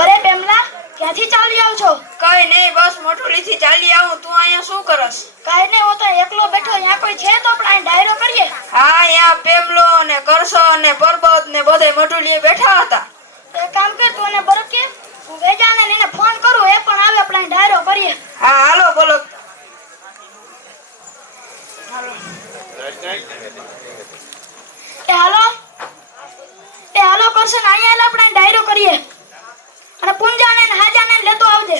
અરે બેમલા, ક્યાંથી ચાલી આવ છો? કઈ નહીં, બસ મોટુલીથી ચાલી આવું. તું અહીંયા શું કરસ? કાઈ નહીં, હું તો એકલો બેઠો. અહીંયા કોઈ છે તો આપણે અહીં ડાયરો કરીએ. હા, અહીંયા પેમલો ને કરસો ને પરબત ને બધે મોટુલીએ બેઠા હતા. એક કામ કર, તું એને બરક કે હું વેજાને એને ફોન કરું, એ પણ આવે, આપણે અહીં ડાયરો કરીએ. હા, હાલો બોલો. એ હાલો કરશે ને, અહીંયા આપણે અહીં ડાયરો કરીએ. અને પુંજાને ને હાજાને લેતો આવજે.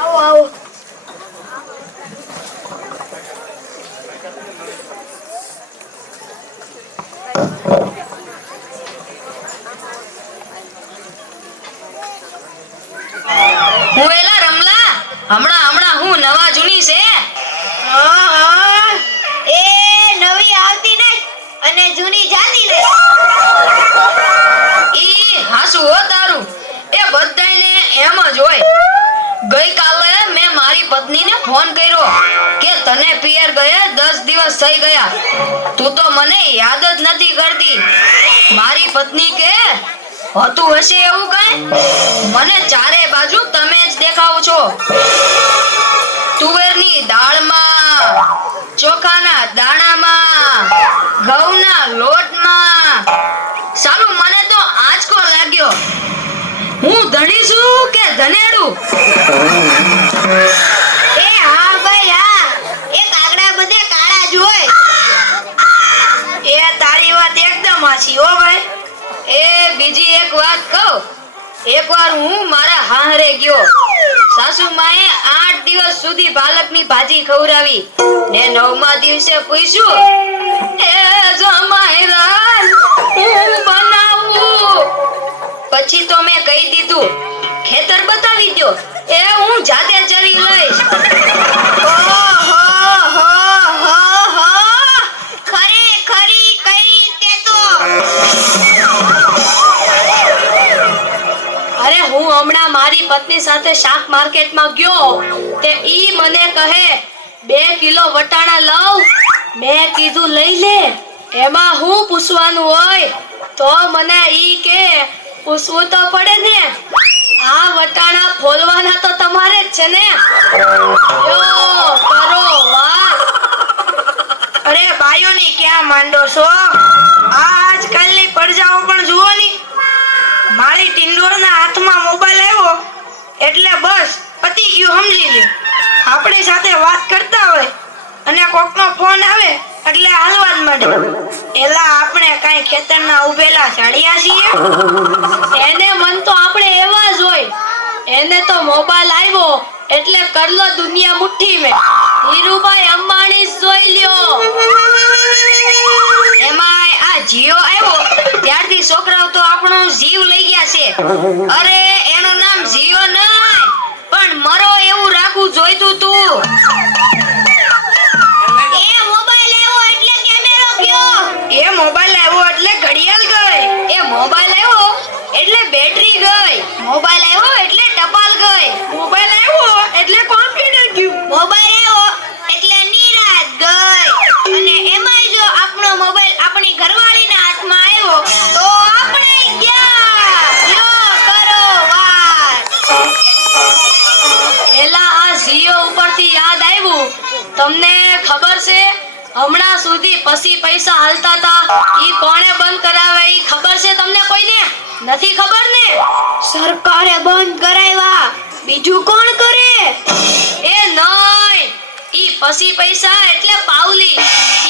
આવો આવો. હું એલા રમલા, હમણાં હું નવા જૂની છે. એ નવી આવતી નહીં અને જૂની જાતી નહીં. ઈ હાસુ હો તારું, એ બધાયને એમ જ હોય. ગઈકાલે મેં મારી પત્નીને ફોન કર્યો કે તને પિયર ગયા 10 દિવસ થઈ ગયા, તું તો મને યાદ જ નથી કરતી. મારી પત્ની કે હોતું હશે એવું કઈ, મને ચારે બાજુ તમે જ દેખાવ છો. તુવેરની દાળમાં, ચોખાના દાણામાં, ઘઉંના લોટમાં. સાલું મને તો આંચકો લાગ્યો. હું ધણી છું કે ધનેડું? એ હા ભાઈ હા, એ કાગડા બધે કાળા જ હોય. એ તારી વાત એકદમ હાચી હો ભાઈ. એ બીજી એક વાત કહું. એકવાર હું મારા હાહરે ગયો. સાસુમાએ 8 દિવસ સુધી પાલકની ભાજી ખવડાવી ને 9મા દિવસે પૂછ્યું, એ જમાઈરાન હું બનાવું? પછી તો મેં કહી દીધું, ખેતર બતાવી દો, એ હું જાતે ચરી લઈશ. ખરી કઈ તે તો. અરે હું હમણાં મારી પત્ની સાથે શાક માર્કેટમાં ગયો, તે ઈ મને કહે 2 કિલો વટાણા લાવ. મેં કીધું લઈ લે, એમાં હું પૂછવાનું હોય? તો મને ઈ કે પૂછવું તો પડે ને, આ વટાણા ફોલવાના તો તમારે જ છે ને. યો કરો વાત. અરે બાયોની ક્યાં માંડો છો? આજકાલની પડજાઓ પણ જુઓ ની. મારી ટિંડોળના હાથમાં મોબાઈલ આવ્યો એટલે બસ પતી ગયું, સમજી લે. આપણી સાથે વાત કરતા હોય અને કોકનો ફોન આવે એટલે હાલવા જ માંડે. એલા આપણે કાઈ ખેતરના ઉભેલા ઝાડિયા છીએ? એને મન તો આપણે એવા જ હોય. એને તો મોબાઈલ આવ્યો એટલે કરલો દુનિયા મુઠ્ઠી મેં. ધીરુભાઈ અંબાણી જોઈ લ્યો. એમાંય આ જીઓ આવ્યો ત્યારથી છોકરાઓ તો આપણો જીવ લઈ ગયા છે. અરે એનું નામ જીઓ નહીં પણ મરો એવું રાખવું જોઈતું તું. એ મોબાઈલ આવ્યો એટલે કેમેરો ગયો. એ મોબાઈલ આવ્યો એટલે ઘડિયાળ ગઈ. એ મોબાઈલ આવ્યો એટલે બેટરી ગઈ. મોબાઈલ આવ્યો એટલે ટપાલ ગઈ. મોબાઈલ આવ્યો એટલે કોમ્પ્યુટર ગયું. મોબાઈલ આવ્યો એટલે નિરાત ગઈ. અને એમાંય જો આપણો મોબાઈલ આપણી ઘરવાળીના હાથમાં આવ્યો તો આપણે ગયા. યો કરો વાત. એલા આ જીઓ ઉપરથી યાદ આવ્યું, તમને ખબર છે હમણાં સુધી પછી પૈસા હાલતા હતા ઈ કોણે બંધ કરાવે? ઈ ખબર છે તમને કોઈને? નથી ખબર ને? સરકારે બંધ કરાવ્યા, બીજું કોણ કરે? એ નહીં, ઈ પછી પૈસા એટલે પાવલી.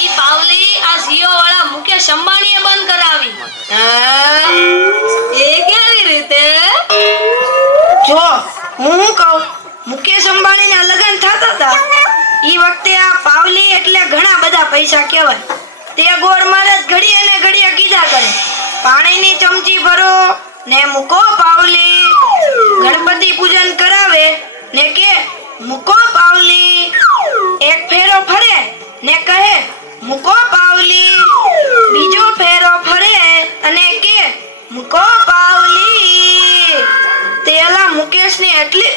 ઈ પાવલી આ જીઓ વાળા મુકેશ અંબાણીએ બંધ કરાવી. એ કેવી રીતે? જો હું કહું, મુકેશ અંબાણીના લગ્ન થતા હતા ઈ વખતે આ પાવલી એટલે ઘણા બધા પૈસા કહેવાય. તે ગોળ મારે ઘડીએ ને ઘડીએ કીધા કરે, પાણીની ચમચી ભરો ને મૂકો પાવલી. ગણપતિ પૂજન કરાવે ને કે મૂકો પાવલી. એક ફેરો ફરે ને કહે મૂકો પાવલી. બીજો ફેરો ફરે અને કે મૂકો પાવલી. તેલા મુકેશની એટલી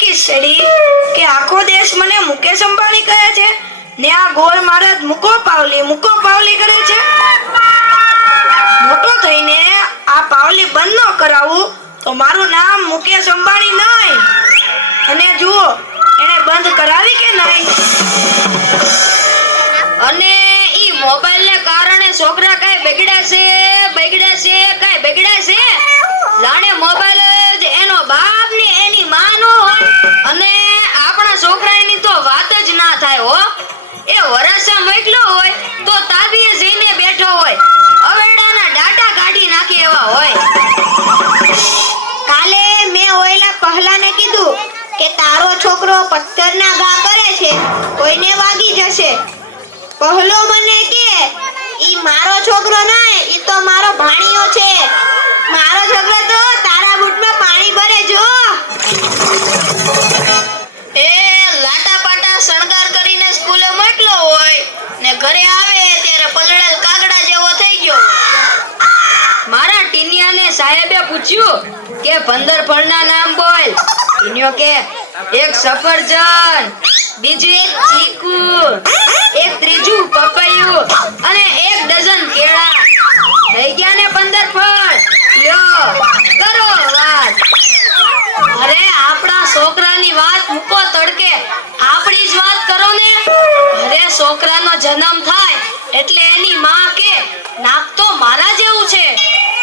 ખીચડી કે આખો દેશ મને મુકેશ અંબાણી કહે છે ને આ ગોળ મહારાજ મૂકો પાવલી કરે છે. મોટો થઈને આ પાવલી બંધ ન કરાવું તો મારું નામ મુકેશ અંબાણી નહીં. અને જુઓ એને બંધ કરાવી કે નહીં. અને ઈ મોબાઈલ ને કારણે છોકરા કાઈ બગડ્યા છે. જાણે મોબાઈલ જ એનો બાપ ને એની માં નો હોય. અને આપણા છોકરાની તો વાત જ ના થાય હો. એ વરાસા મોકલ્યો હોય તો તાબીએ જઈને બેઠો હોય. અવેડાના ડાટા કાઢી નાખે એવા હોય. કાલે મેં ઓયલા પહલાને કીધું કે તારો છોકરો પથ્થરના ઘા કરે છે, કોઈને વાગી જશે. પહલો મને કે ઈ મારો છોકરો નહીં, ઈ તો મારો ભાણિયો છે. મારો છોકરો તો તારા બૂટમાં પાણી ભરે જો. એ લાટા પાટા શણગાર કરીને સ્કૂલે મોકલ્યો હોય ને ઘરે આવે ત્યારે પલળેલ કાગડા જેવો થઈ ગયો. મારા ટીનિયાને સાહેબે પૂછ્યું કે 15 ફળના નામ બોલ. ટીનિયો કે એક સફરજન, બીજું એક ચીકુ, એક ત્રીજું પપૈયું અને 1 ડઝન કેળા. થઈ ગયા ને 15 ફળ. લ્યો કરો વાત. અરે આપણા છોકરાની વાત મૂકો તડકે, આપણી જ વાત કરો ને. અરે છોકરાનો જન્મ થાય એટલે એની માં કે નાક તો મારા જેવું છે,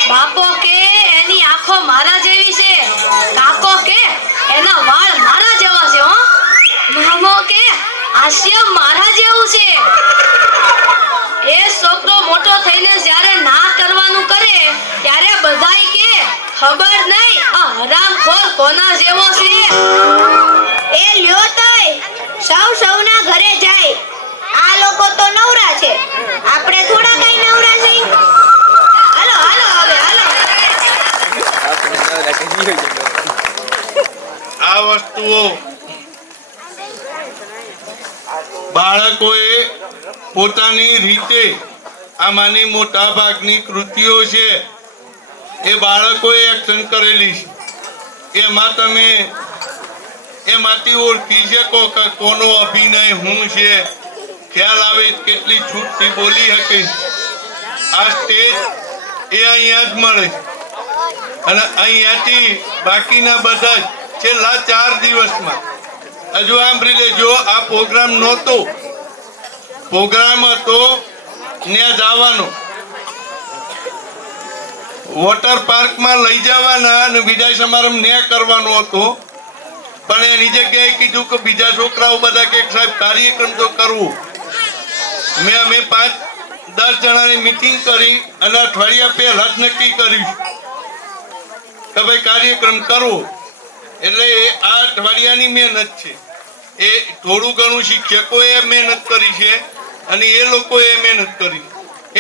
બાપો કે એની આંખો મારા જેવી છે, કાકો કે એના વાળ મારા જેવા છે હો, મામો કે હાસ્ય મારા જેવું છે. એ છોકરો મોટો થઈને જ્યારે ના કરવાનું કરે ત્યારે બધાય કે ખબર નહીં આ હરામખોર કોના જેવો છે. એ લ્યો તોય સૌના ઘરે જાય. આ લોકો તો નવરા છે, આપણે થોડા કઈ નવરા છે. હાલો હવે હાલો. આ વસ્તુઓ બાળકોએ પોતાની રીતે આમાંની મોટા ભાગની કૃતિઓ છે એ બાળકોએ એક્શન કરેલી છે. એમાંથી ઓળખી શકો કે કોનો અભિનય શું છે, ખ્યાલ આવે કેટલી છૂટથી બોલી શકે. આ સ્ટેજ એ અહીંયા જ મળે અને અહીંયાથી બાકીના બધા જ છેલ્લા 4 દિવસમાં હજુ સાંભળી લેજો. આ પ્રોગ્રામ નહોતો, પ્રોગ્રામ હતો ત્યાં જવાનો, વોટર પાર્કમાં લઈ જવાના અને વિદાય સમારંભ ત્યાં કરવાનો હતો. પણ એની જગ્યાએ કીધું કે બીજા છોકરાઓ બધા કે સાહેબ કાર્યક્રમ તો કરવું. અમે 5-10 જણાની મીટિંગ કરી અને અઠવાડિયા પહેલા જ નક્કી કર્યું કે ભાઈ કાર્યક્રમ કરવો. એટલે આ અઠવાડિયાની મહેનત છે. એ થોડું ઘણું શિક્ષકોએ મહેનત કરી છે અને એ લોકોએ મહેનત કરી,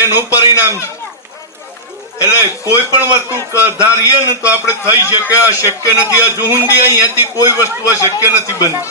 એનું પરિણામ છે. એટલે કોઈ પણ વસ્તુ ધારીએ ને તો આપણે થઈ શકે, અશક્ય નથી. હજુ સુધી અહીંયાથી કોઈ વસ્તુ અશક્ય નથી બની.